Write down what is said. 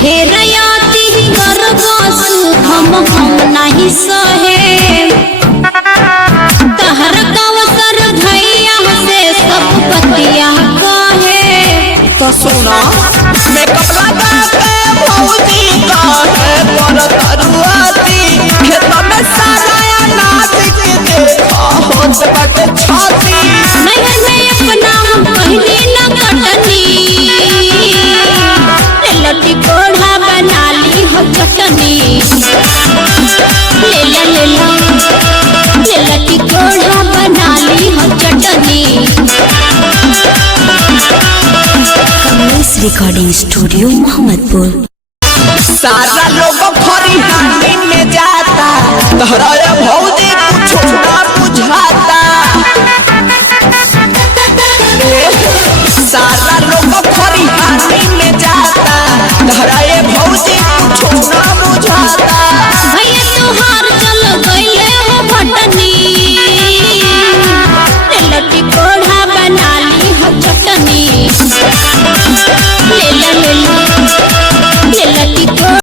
ढेर याती करबो हम नहीं सहे तहर कवसर भैया से सब पतिया कहे तो सुना मैं कपड़ा गाते भौजी का है पर तरुआती खेत में सारा नाच के देखा होत बट छाती नहर में अपना हम पहले न कटनी लट्टी कोढ़ा बना ली हो चटनी ले लट्टी कोढ़ा बना ली हो चटनी। Kamlesh recording studio Mohammadpur. सारा लोग फरिहानी में जाता तोहरा भौजी कुछ ना बुझाता